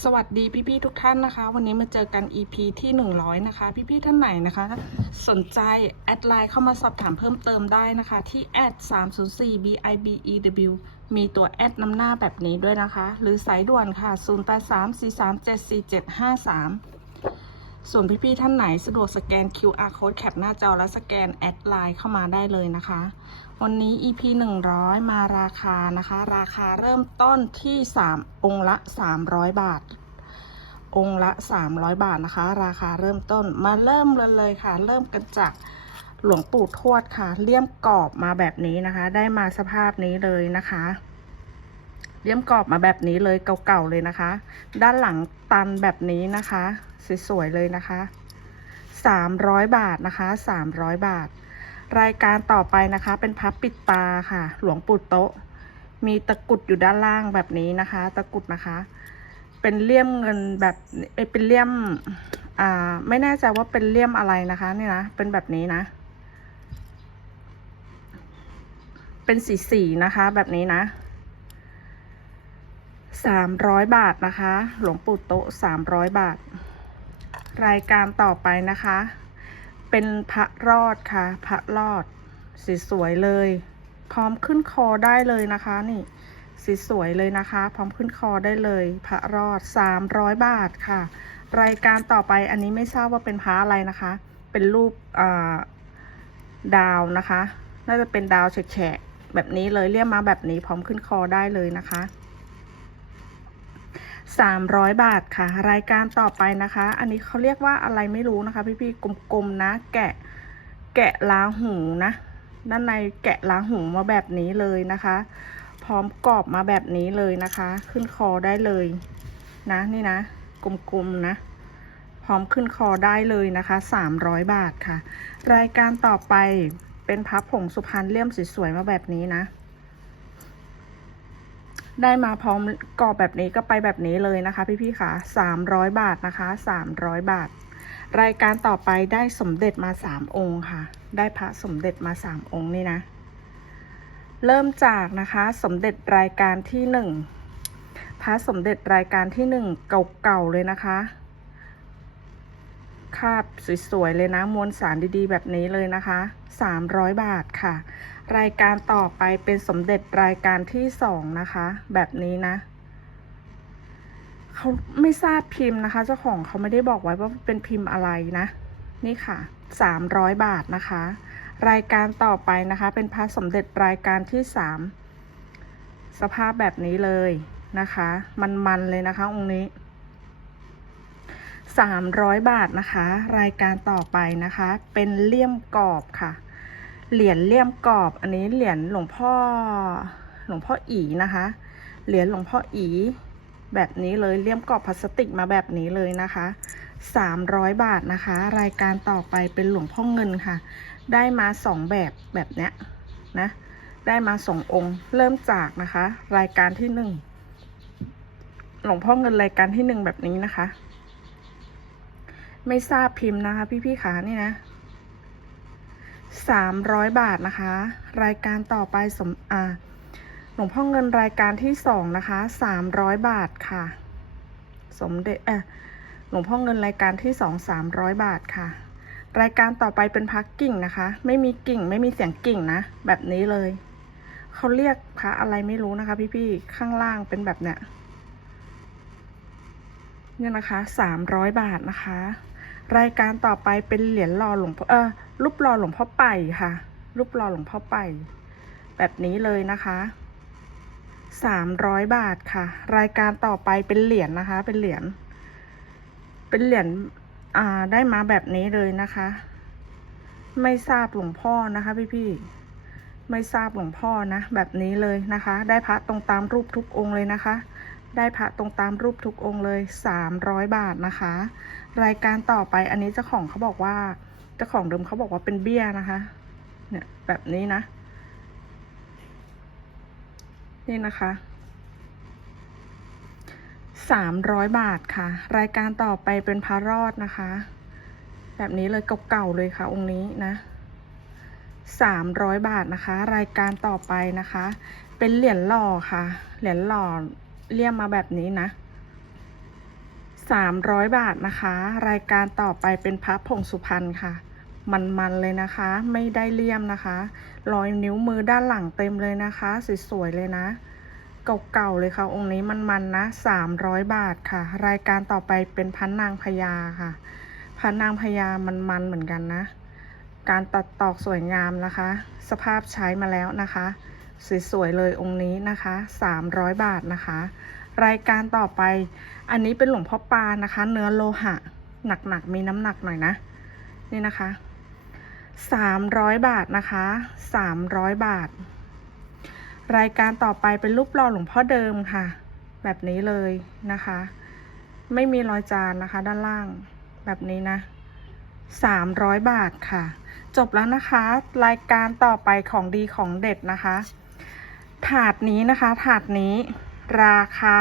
สวัสดีพี่ๆทุกท่านนะคะ วันนี้มาเจอกัน EP ที่ 100 นะคะ พี่ๆท่านไหนนะคะ สนใจ แอดไลน์เข้ามาสอบถามเพิ่มเติมได้นะคะ ที่แอด304 bibew มีตัวแอดนำหน้าแบบนี้ด้วยนะคะ หรือสายด่วนค่ะ 0834374753 ส่วนพี่ๆท่านไหนสะดวกสแกน QR code แคปหน้าจอแล้วสแกนแอดไลน์เข้ามาได้เลยนะคะ วันนี้ EP 100 มาราคานะคะ ราคาเริ่มต้นที่ 3 องค์ละ 300 บาท องค์ละ 300 บาทนะคะ ราคาเริ่มต้นมาเริ่มเลยเลยค่ะ เริ่มกันจากหลวงปู่ทวดค่ะ เลี่ยมกรอบมาแบบนี้นะคะ ได้มาสภาพนี้เลยนะคะ เลี่ยมกรอบมาแบบนี้เลยเก่าๆเลยนะคะ ด้านหลังตันแบบนี้นะคะ สวยๆเลยนะคะ 300 บาทนะคะ 300 บาท รายการต่อไปนะคะ เป็นพับปิดตาค่ะ หลวงปู่โต๊ะ มีตะกุดอยู่ด้านล่างแบบนี้นะคะ ตะกุดนะคะ เป็นเลี่ยมเงินแบบเป็นเลี่ยมอ่าไม่แน่ใจว่าเป็นเลี่ยมอะไรนะคะนี่นะเป็นแบบนี้นะ เป็นสีสีนะคะแบบนี้นะสามร้อยบาทนะคะ หลวงปู่โต๊ะสามร้อยบาท รายการต่อไปนะคะ เป็นพระรอดค่ะ พระรอด สีสวยเลย พร้อมขึ้นคอได้เลยนะคะ นี่ สีสวยเลยนะคะ พร้อมขึ้นคอได้เลย พระรอดสามร้อยบาทค่ะ รายการต่อไปอันนี้ไม่ทราบว่าเป็นพระอะไรนะคะ เป็นรูปดาวนะคะ น่าจะเป็นดาวแฉกแบบนี้เลยเรียกมาแบบนี้พร้อมขึ้นคอได้เลยนะคะ สามร้อยบาทค่ะ รายการต่อไปนะคะ อันนี้เขาเรียกว่าอะไรไม่รู้นะคะ พี่ๆกลมๆนะ แกะแกะล้างหูนะ ด้านในแกะล้างหูมาแบบนี้เลยนะคะ พร้อมกรอบมาแบบนี้เลยนะคะ ขึ้นคอได้เลยนะนี่นะ กลมๆนะ พร้อมขึ้นคอได้เลยนะคะสามร้อยบาทค่ะ รายการต่อไปเป็นพับผงสุพรรณเลี่ยมสวยๆมาแบบนี้นะ ได้มาพร้อมกรอบแบบนี้ก็ไปแบบนี้เลยนะคะ พี่ๆค่ะสามร้อยบาทนะคะสามร้อยบาท รายการต่อไปได้สมเด็จมาสามองค์ค่ะ ได้พระสมเด็จมาสามองค์นี่นะ เริ่มจากนะคะสมเด็จรายการที่หนึ่งพระสมเด็จรายการที่หนึ่งเก่าๆเลยนะคะคาบสวยๆเลยนะมวลสารดีๆ แบบนี้เลยนะคะ สามร้อยบาทค่ะ รายการต่อไปเป็นสมเด็จรายการที่สองนะคะ แบบนี้นะเขาไม่ทราบพิมพ์นะคะ เจ้าของเขาไม่ได้บอกไว้ว่าเป็นพิมพ์อะไรนะ นี่ค่ะสามร้อยบาทนะคะ รายการต่อไปนะคะ เป็นพระสมเด็จรายการที่สามสภาพแบบนี้เลยนะคะ มันๆเลยนะคะองค์นี้ สามร้อยบาทนะคะ รายการต่อไปนะคะ เป็นเลี่ยมกรอบค่ะ เหรียญเลี่ยมกรอบ อันนี้เหรียญหลวงพ่อหลวงพ่ออีนะคะ เหรียญหลวงพ่ออี แบบนี้เลยเลี่ยมกรอบพลาสติกมาแบบนี้เลยนะคะสามร้อยบาทนะคะ รายการต่อไปเป็นหลวงพ่อเงินค่ะ ได้มาสองแบบแบบเนี้ยนะ ได้มาสององค์ เริ่มจากนะคะ รายการที่หนึ่งหลวงพ่อเงินรายการที่หนึ่งแบบนี้นะคะ ไม่ทราบพิมพ์นะคะ พี่ๆขานี่นะสามร้อยบาทนะคะ รายการต่อไปสมอ่าหลวงพ่อเงินรายการที่สองนะคะสามร้อยบาทค่ะ สมเด็จเออหลวงพ่อเงินรายการที่สองสามร้อยบาทค่ะ รายการต่อไปเป็นพักกิ่งนะคะ ไม่มีกิ่งไม่มีเสียงกิ่งนะ แบบนี้เลย เขาเรียกพระอะไรไม่รู้นะคะ พี่ๆข้างล่างเป็นแบบเนี้ยเนี่ยนะคะสามร้อยบาทนะคะ รายการต่อไปเป็นเหรียญหล่อหลวงพ่อเออรูปหล่อหลวงพ่อไปค่ะ รูปหล่อหลวงพ่อไป แบบนี้เลยนะคะสามร้อยบาทค่ะ รายการต่อไปเป็นเหรียญนะคะ เป็นเหรียญเป็นเหรียญอ่าได้มาแบบนี้เลยนะคะ ไม่ทราบหลวงพ่อนะคะพี่ๆไม่ทราบหลวงพ่อนะ แบบนี้เลยนะคะ ได้พระตรงตามรูปทุกองค์เลยนะคะ ได้พระตรงตามรูปทุกองค์เลยสามร้อยบาทนะคะ รายการต่อไปอันนี้เจ้าของเขาบอกว่าเจ้าของเดิมเขาบอกว่าเป็นเบี้ยนะคะ เนี่ยแบบนี้นะ นี่นะคะสามร้อยบาทค่ะ รายการต่อไปเป็นพระรอดนะคะ แบบนี้เลยเก่าๆเลยค่ะ องค์นี้นะสามร้อยบาทนะคะ รายการต่อไปนะคะ เป็นเหรียญหล่อค่ะ เหรียญหล่อ เลี่ยมมาแบบนี้นะ 300 บาทนะคะ รายการต่อไปเป็นพระผงสุพรรณค่ะ มันๆเลยนะคะ ไม่ได้เลี่ยมนะคะรอยนิ้วมือด้านหลังเต็มเลยนะคะสวยๆเลยนะ เก่าๆเลยค่ะ องค์นี้มันๆนะ 300 บาทค่ะ รายการต่อไปเป็นพันนางพญาค่ะพันนางพญามันๆเหมือนกันนะ การตัดตอกสวยงามนะคะ สภาพใช้มาแล้วนะคะ สวยๆเลยองค์นี้นะคะ 300 บาทนะคะ รายการต่อไป อันนี้เป็นหลวงพ่อปานะคะ เนื้อโลหะ หนักๆมีน้ำหนักหน่อยนะ นี่นะคะ 300 บาทนะคะ 300 บาท รายการต่อไปเป็นรูปหล่อหลวงพ่อเดิมค่ะ แบบนี้เลยนะคะ ไม่มีรอยจานนะคะ ด้านล่างแบบนี้นะ300 บาทค่ะ จบแล้วนะคะ รายการต่อไปของดีของเด็ดนะคะ ถาดนี้นะคะ ถาดนี้ราคา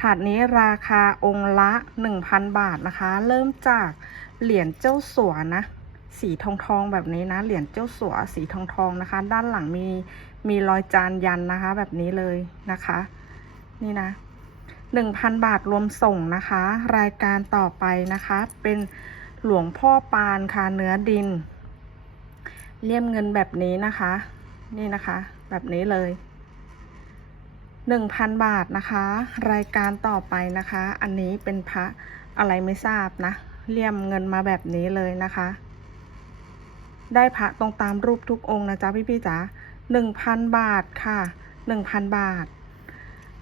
ถาดนี้ราคาองค์ละ 1,000 บาทนะคะ เริ่มจากเหรียญเจ้าสัวนะ สีทองทองแบบนี้นะ เหรียญเจ้าสัวสีทองทองนะคะ ด้านหลังมีมีรอยจานยันนะคะ แบบนี้เลยนะคะ นี่นะ 1,000 บาทรวมส่งนะคะ รายการต่อไปนะคะ เป็นหลวงพ่อปานค่ะเนื้อดิน เลี่ยมเงินแบบนี้นะคะ นี่นะคะ แบบนี้เลย1,000 บาทนะคะ รายการต่อไปนะคะ อันนี้เป็นพระอะไรไม่ทราบนะเลี่ยมเงินมาแบบนี้เลยนะคะ ได้พระตรงตามรูปทุกองค์นะจ๊ะพี่พี่จ๋า1,000 บาทค่ะ 1,000 บาท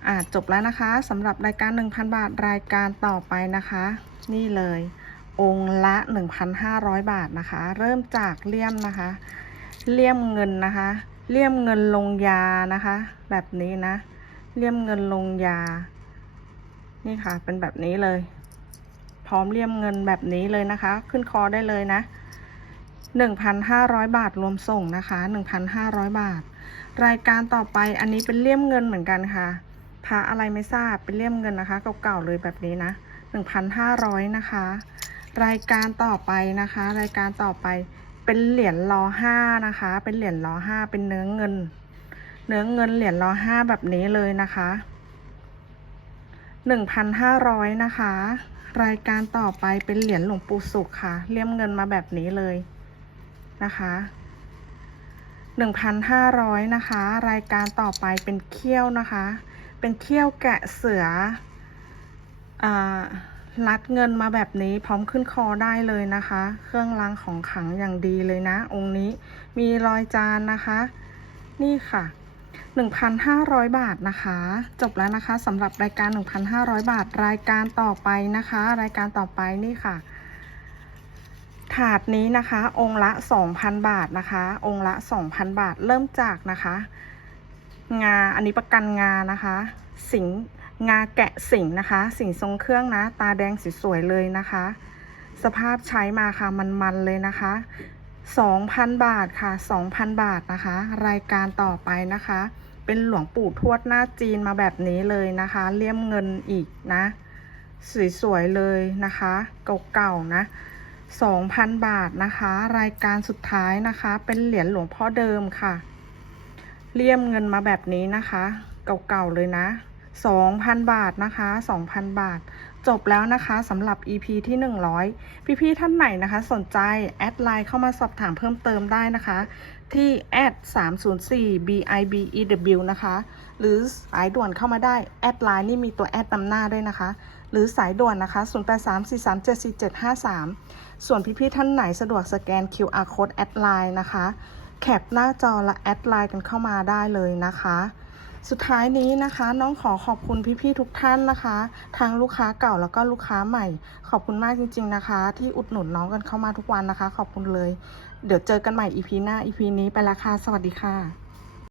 อ่าจบแล้วนะคะสำหรับรายการ 1,000 บาทรายการต่อไปนะคะ นี่เลย องค์ละ 1,500 บาทนะคะ เริ่มจากเลี่ยมนะคะ เลี่ยมเงินนะคะ เลี่ยมเงินลงยานะคะ แบบนี้นะ เลี่ยมเงินลงยา นี่ค่ะ เป็นแบบนี้เลย พร้อมเลี่ยมเงินแบบนี้เลยนะคะ ขึ้นคอได้เลยนะ1,500 บาทรวมส่งนะคะ 1,500 บาท รายการต่อไปอันนี้เป็นเลี่ยมเงินเหมือนกันค่ะพระอะไรไม่ทราบเป็นเลี่ยมเงินนะคะ เก่าๆเลยแบบนี้นะ 1,500 นะคะ รายการต่อไปนะคะ รายการต่อไป เป็นเหรียญรอห้านะคะ เป็นเหรียญรอห้าเป็นเนื้อเงิน เนื้อเงินเหรียญรอห้าแบบนี้เลยนะคะ1,500นห้าร้อยนะคะ รายการต่อไปเป็นเหรียญหลวงปู่สุขค่ะ เลี่ยมเงินมาแบบนี้เลยนะคะ1,500นะคะ รายการต่อไปเป็นเขี้ยวนะคะ เป็นเขี้ยวแกะเสืออ่า รัดเงินมาแบบนี้พร้อมขึ้นคอได้เลยนะคะ เครื่องรางของขังอย่างดีเลยนะ องค์นี้มีรอยจานนะคะ นี่ค่ะ 1,500 บาทนะคะ จบแล้วนะคะสำหรับรายการ 1,500 บาท รายการต่อไปนะคะ รายการต่อไปนี่ค่ะ ถาดนี้นะคะ องค์ละ 2,000 บาทนะคะ องค์ละ 2,000 บาทเริ่มจากนะคะ งาอันนี้ประกันงานะคะ สิง งาแกะสิงนะคะ สิงทรงเครื่องนะ ตาแดงสวยๆเลยนะคะ สภาพใช้มาค่ะมันๆเลยนะคะ 2,000 บาทค่ะ 2,000 บาทนะคะ รายการต่อไปนะคะ เป็นหลวงปู่ทวดหน้าจีนมาแบบนี้เลยนะคะ เลี่ยมเงินอีกนะ สวยๆเลยนะคะ เก่าๆนะ2,000 บาทนะคะ รายการสุดท้ายนะคะ เป็นเหรียญหลวงพ่อเดิมค่ะ เลี่ยมเงินมาแบบนี้นะคะ เก่าๆเลยนะ 2,000 บาทนะคะ 2,000 บาท จบแล้วนะคะสำหรับ EP ที่ 100 พี่ๆท่านไหนนะคะ สนใจ แอดไลน์เข้ามาสอบถามเพิ่มเติมได้นะคะ ที่แอด304 bibew นะคะ หรือสายด่วนเข้ามาได้ แอดไลน์นี่มีตัวแอดนำหน้าด้วยนะคะ หรือสายด่วนนะคะ 0834374753 ส่วนพี่ๆท่านไหนสะดวกสแกน QR code แอดไลน์นะคะ แคปหน้าจอและแอดไลน์กันเข้ามาได้เลยนะคะ สุดท้ายนี้นะคะ น้องขอขอบคุณพี่ๆทุกท่านนะคะทั้งลูกค้าเก่าแล้วก็ลูกค้าใหม่ ขอบคุณมากจริง ๆนะคะ ที่อุดหนุนน้องกันเข้ามาทุกวันนะคะ ขอบคุณเลย เดี๋ยวเจอกันใหม่ EP หน้า EP นี้ไปละค่ะสวัสดีค่ะ